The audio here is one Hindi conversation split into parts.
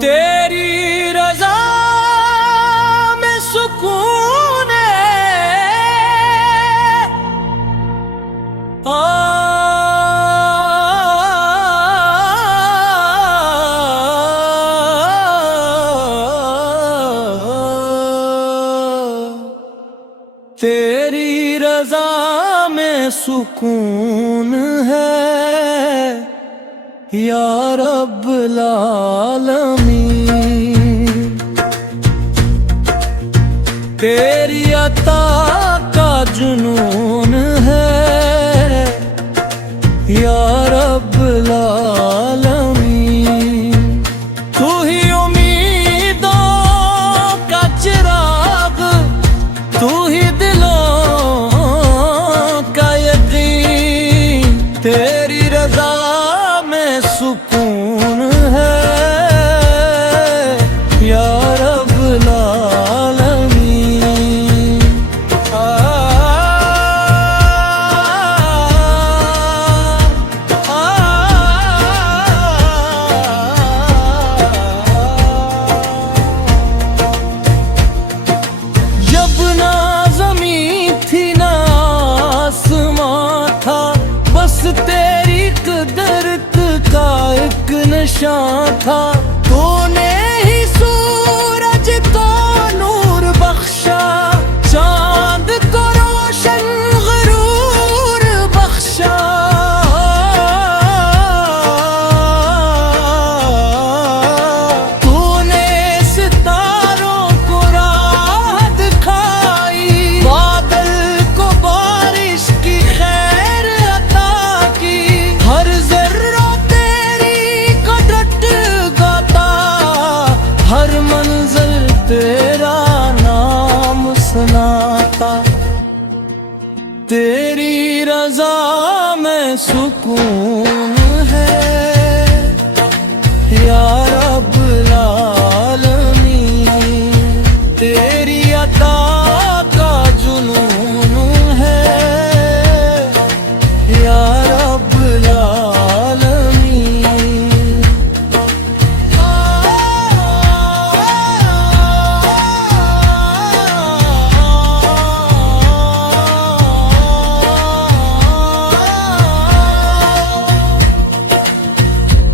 तेरी रजा में सुकून है। तेरी रजा में सुकून है या रब्बुल आलमीन। तेरी अता का जुनून है या रब्बुल आलमीन। तू ही उम्मीदों का चिराग, तू ही दिलों का यकीन। तेरी रजा में सुकून है या रब्बुल आलमीन। जब ना ज़मीं थी ना आसमां था, बस तेरी कुदरत का एक निशान था। तूने ही सूरज को नूर बख्शा, चांद को रोशन गुरूर बख्शा। तूने सितारों को राह दिखाई, बादल को बारिश की खैर अता की। हर जर्रा तेरी कदरत गाता, हर मंजिल तेरा नाम सुनाता। तेरी रजा में सुकून है या रब्बुल आलमीन। तेरी अता का जुनून है या रब्बुल आलमीन।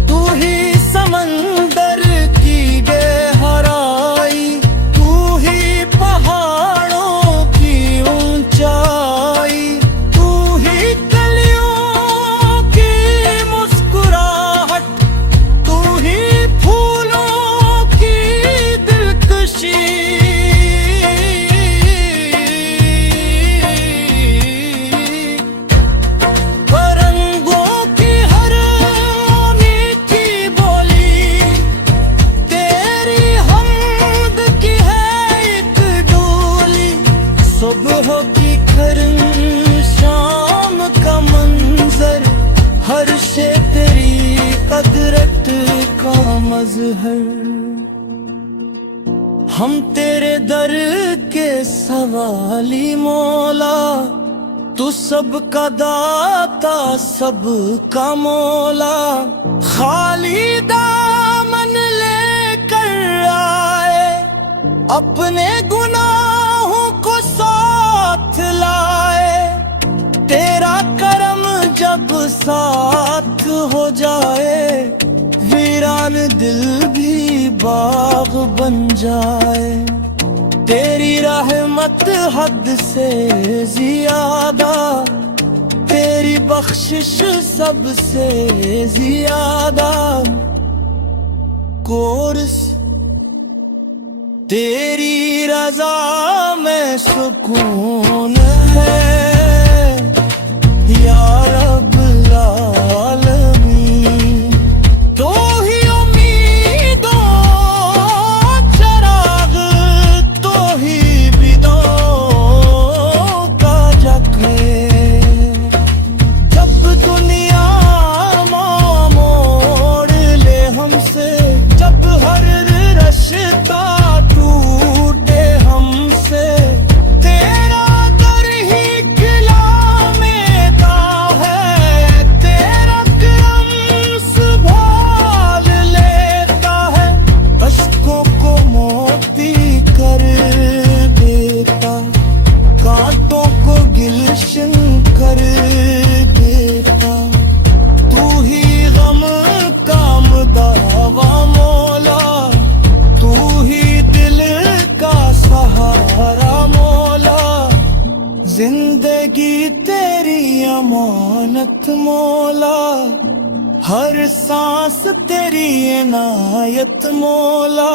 तू ही समंदर की गहराई, तू ही पहाड़ों की ऊंचाई। तू ही कलियों की मुस्कुराहट, तू ही फूलों की दिलकशी। परंगों की हर मीठी बोली, तेरी हमद की है एक डोली। सुबह की खरन शाम का मंजर, हर शे तेरी कदरत का मजहर। हम तेरे दर के सवाली मौला, तू सबका दाता सबका मौला। खाली दामन लेकर आए, अपने गुनाहों को साथ लाए। तेरा करम जब साथ हो जाए, वीरान दिल भी बाग बन जाए। तेरी रहमत हद से ज्यादा, तेरी बख्शिश सबसे ज्यादा। कोर्स तेरी रजा में सुकून है या रब्बुल आलमीन। तो ही उम्मीदों चराग, तो ही बिदों का जख्मे। जब दुनिया मोड़ ले हमसे, जब हर रश्ता टूटे हमसे, तेरा अमानत मौला, हर सांस तेरी इनायत मौला।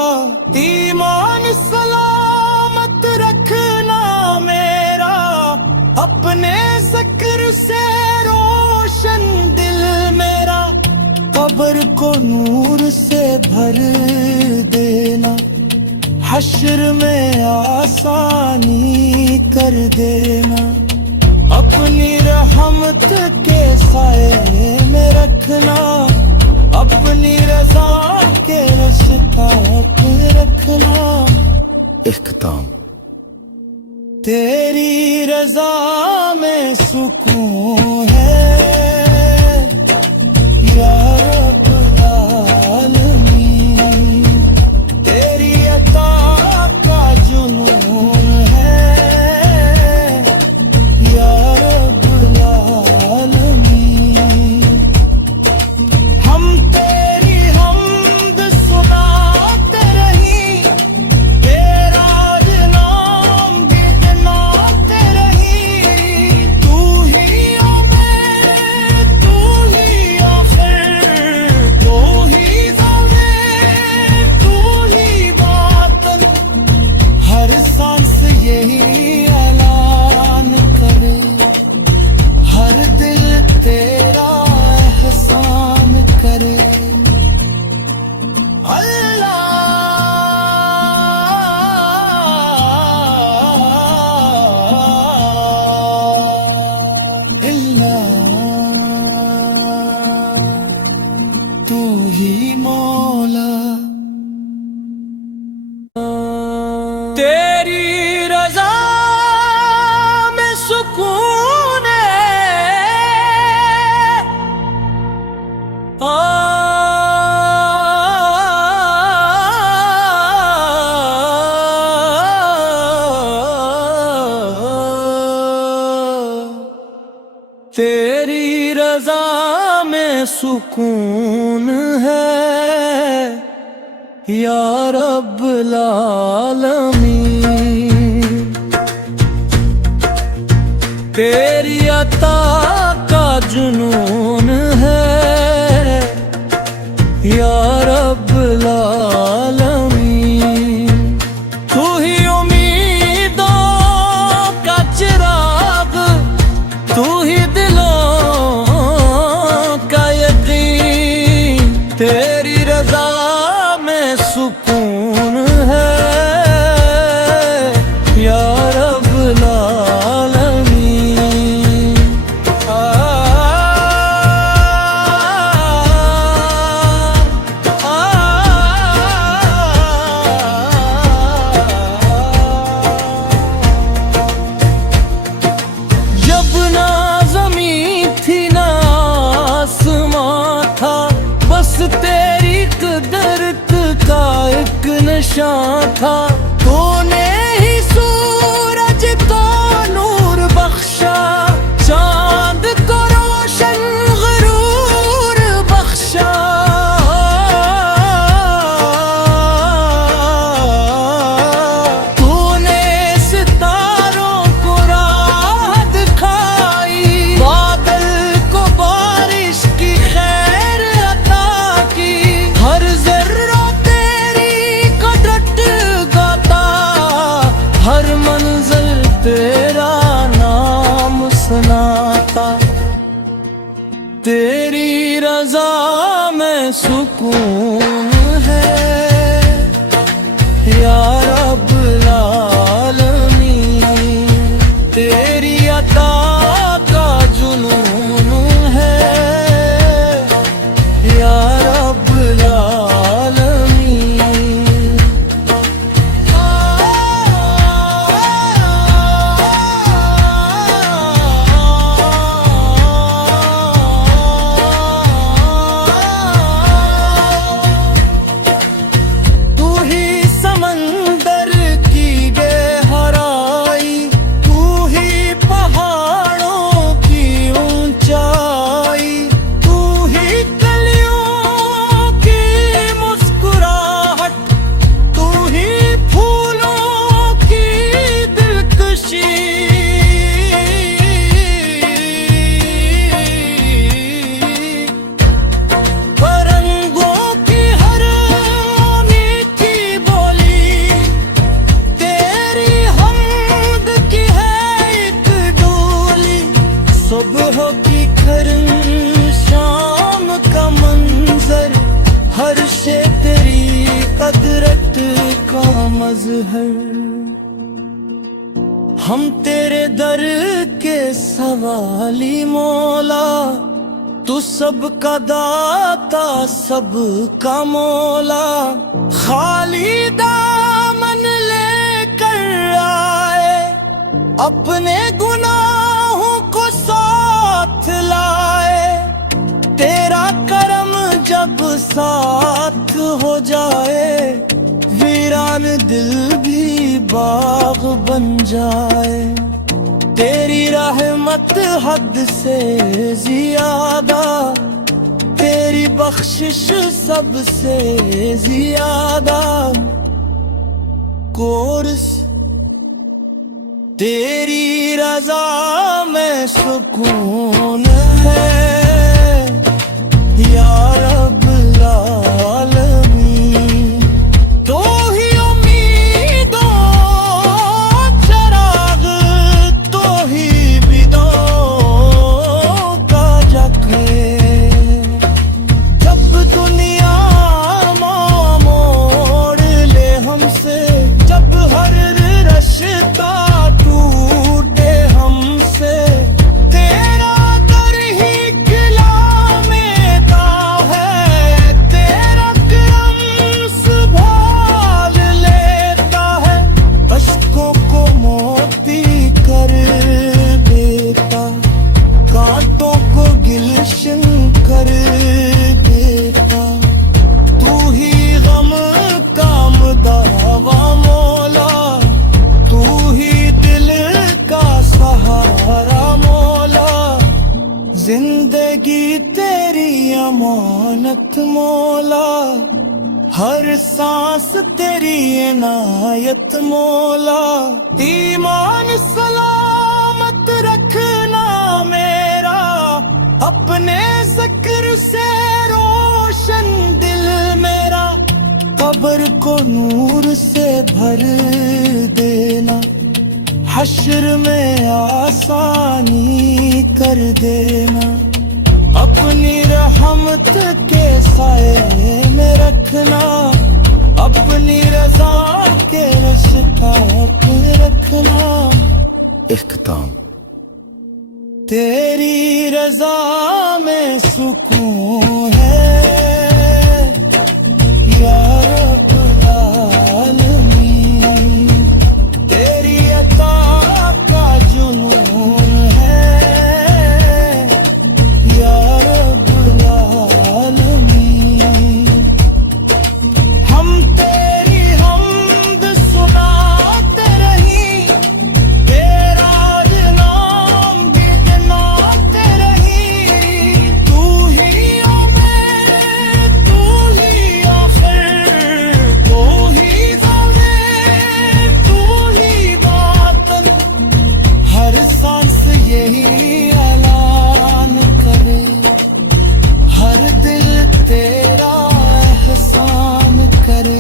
ईमान सलामत रखना मेरा, अपने ज़िक्र से रोशन दिल मेरा। कब्र को नूर से भर देना, हश्र में आसानी कर देना। अपनी रहमत के साए में रखना, अपनी रज़ा के रास्ता पे रखना। इख्तिताम। तेरी रज़ा में सुकून है या रब्बुल आलमीन, तेरी अता का जुनून है या रब्बुल आलमीन। हम तेरी हमद सुनाते रही, तेरा नाम गिनते रही। तू ही आमिर, तू ही आखिर, तू ही ज़ाहिर, तू ही बातिन। हर सांस यही ऐलान करे, हर दिल तेरा एहसान करे। तू ही मौला। तेरी रज़ा में सुकून है, तेरी रज़ा में सुकून है या रब्बुल आलमीन। तेरी अता का जुनून है या रब्बुल आलमीन। तू ही उम्मीदों का चिराग, तू ही दिलों का यकीन। तेरी रज़ा में सुकून है या रब्बुल आलमीन। जब ना ज़मीं थी ना आसमां था, बस तेरी कुदरत का एक निशान था। तूने ही सूरज को नूर बख्शा, चांद को रोशन गुरूर बख्शा। तूने सितारों को राह दिखाई, बादल को बारिश की खैर अता की। हर जर्रा तेरी कुदरत गाता, हर मंजिल तेरा नाम सुनाता। तेरी रज़ा में सुकून है या रब्बुल आलमीन। तेरी अता का जुनून है या रब्बुल आलमीन। तेरी कदरत का मजहर। हम तेरे दर के सवाली मौला, तू सबका दाता सबका मौला। खाली दामन लेकर आए, अपने गुनाहों को साथ लाए। तेरा करम जब साथ हो जाए, वीरान दिल भी बाग बन जाए। तेरी रहमत हद से ज्यादा, तेरी बख्शिश सबसे ज्यादा। कोर्स तेरी रजा में सुकून है, या रब्बुल आलमीन। तो ही उम्मीदों चराग, तो ही बिदों का जख्म। जब दुनिया मोड़ ले हमसे, जब हर रिश्ता टूटे हमसे, तेरा दर ही किला में दा है। तेरा करम संभाल लेता है, अश्कों को मोती कर देता, कांटों को गिल्शन कर देता। तू ही गम का मुदावा मौला, तू ही दिल का सहारा मौला। जिंदगी तेरी अमानत मौला, हर सांस तेरी इनायत मौला। ईमान सलामत रखना मेरा, अपने ज़िक्र से रोशन दिल मेरा। कब्र को नूर से भर देना, हश्र में आसानी कर देना। अपनी रहमत के साए में रखना, अपनी रज़ा के रास्ता पे रखना। इख्तिताम। तेरी रज़ा में सुकून है, या रब्बुल आलमीन। तेरी अता का जुनून है, या रब्बुल आलमीन। हम तेरी हमद सुनाते रहीं, तेरा नाम गिनाते रहीं। तू ही आमिर, तू ही आखिर, तू ही ज़ाहिर, तू ही बातिन। हर सांस यही ऐलान करे, हर दिल तेरा एहसान करे।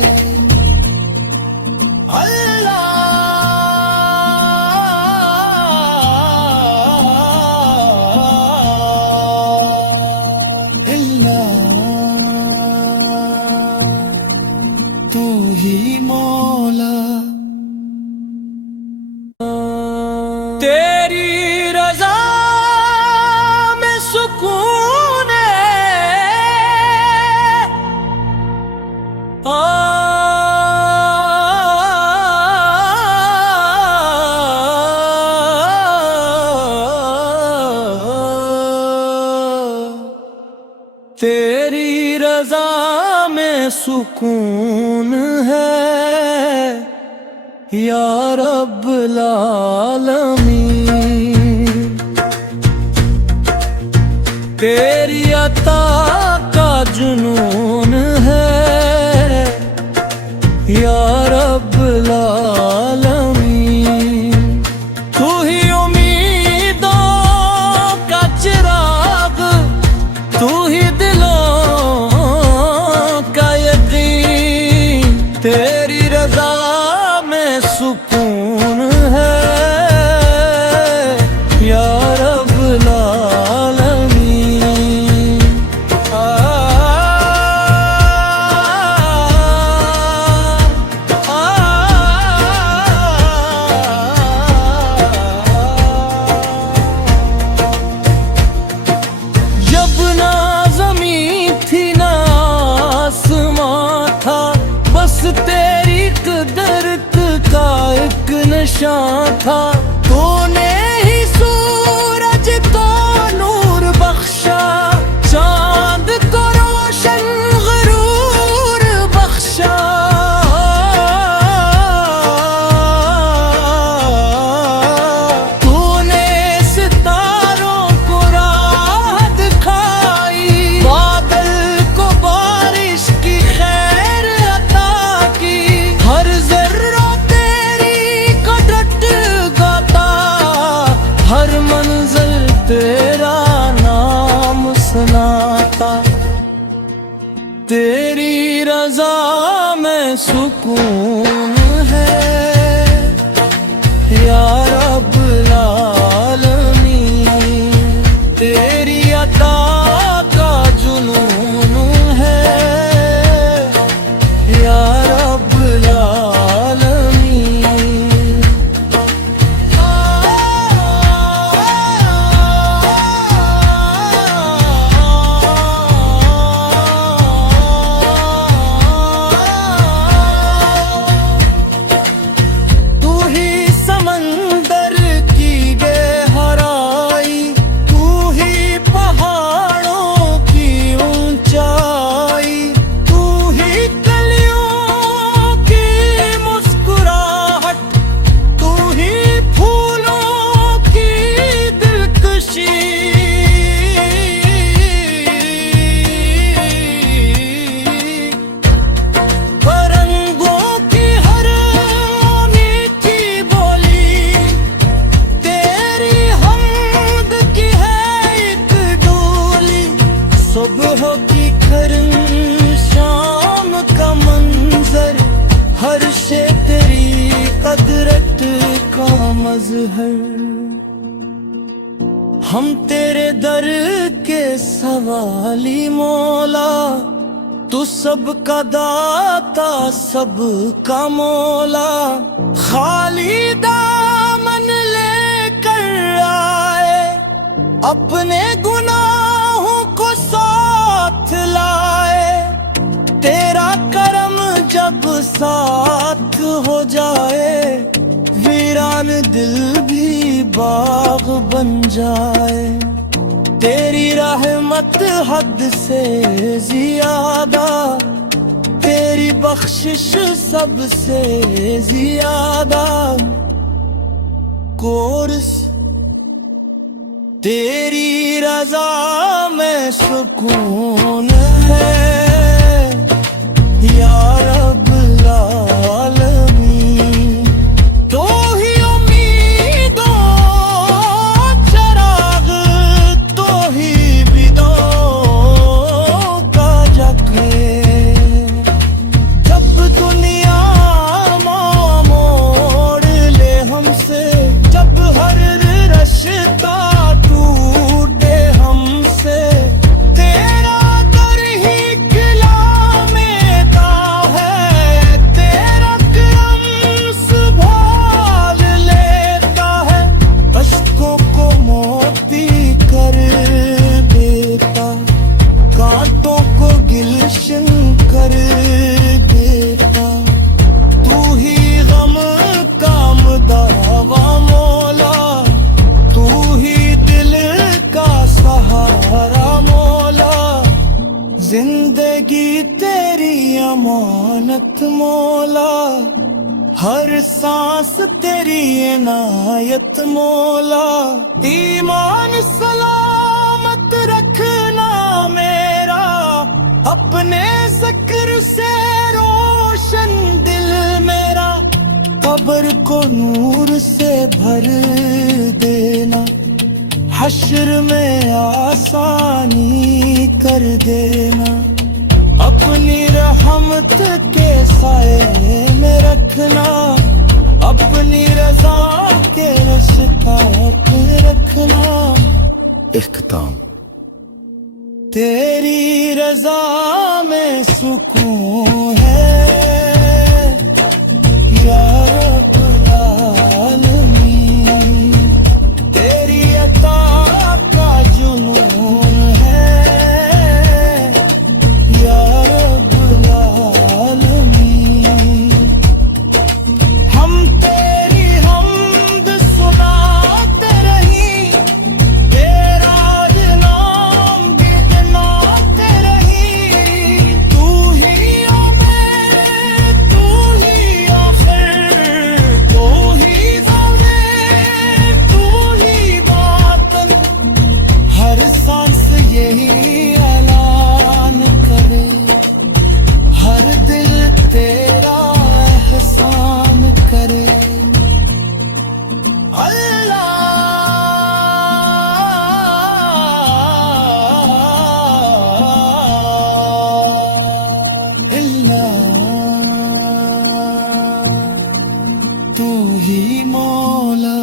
तू ही मौला। तेरी रज़ा में सुकून तेरी रज़ा में सुकून है, या रब्बुल आलमीन। तेरी अता का जुनून है, या रब्बुल आलमीन। तू ही उम्मीदों का चिराग, तू ही दिलों का यकीन। तेरी रज़ा में सुकून है, या रब्बुल आलमीन। बस तेरी कुदरत का एक निशान था। तूने ही सूरज को नूर बख्शा, चांद को रोशन गुरूर बख्शा। तूने सितारों को राह दिखाई, बादल को बारिश की खैर अता की। हर जर्रा तेरी कुदरत गाता, हर मंजिल तेरा नाम सुनाता। तेरी रजा में सुकून है या रब्बुल आलमीन। तेरी अता का जुनून है या रब्बुल आलमीन। तू ही समंदर की गहराई, तू ही पहाड़ों की ऊंचाई, तू ही कलियों की मुस्कुराहट, तू ही फूलों की दिलकशी। परंगों की हर मीठी बोली, तेरी हमद की है एक डोली। सुबह की खरन शाम का मंजर, हर शे तेरी कुदरत का मजहर। हम तेरे दर के सवाली मौला, तू सबका दाता सबका मौला। खाली दामन लेकर आए, अपने गुनाहों को साथ लाए। तेरा करम जब साथ हो जाए, वीरान दिल भी बाग बन जाए। तेरी रहमत हद से ज्यादा, तेरी बख्शिश सबसे ज्यादा। कोर्स तेरी रजा में सुकून है या रब्बुल आलमीन। तो ही उम्मीदों चराग, तो ही बिदों का जखे। जब दुनिया मोड़ ले हमसे, जब हर रास्ता टूटे हमसे, तेरा दर ही किला में दा है। तेरा करम संभाल लेता है, अश्कों को मोती कर देता, कांटों को गिल्शन कर देता। तू ही गम का मुदावा मौला, तू ही दिल का सहारा मौला। जिंदगी तेरी अमानत मौला, हर सांस तेरी इनायत मौला। ईमान सलामत रखना मेरा, अपने जिक्र से रोशन दिल मेरा। कब्र को नूर से भर देना, हश्र में आसानी कर देना। अपनी रहमत के साए में रखना, अपनी रजा के रास्ता पे रखना। इख्तिताम। तेरी रजा में सुकून है या रब्बुल आलमीन। तेरी अता का जुनून है या रब्बुल आलमीन। ही मौला।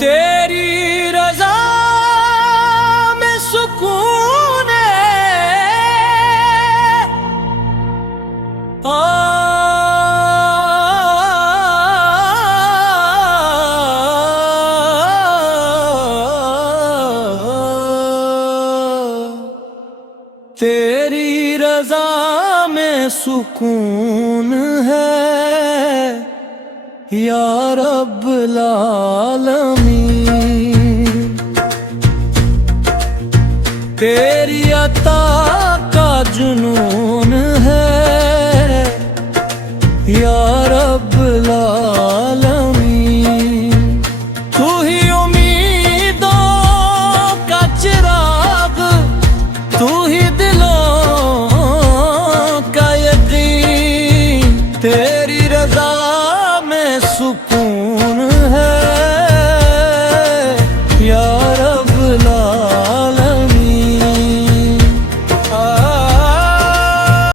तेरी रजा में सुकून तेरी रजा में सुकून है या रब्बुल आलमीन। तेरी अता का जुनून है या रब्बुल आलमीन। तू ही उम्मीदों का चिराग, तू ही दिलों का यकीन।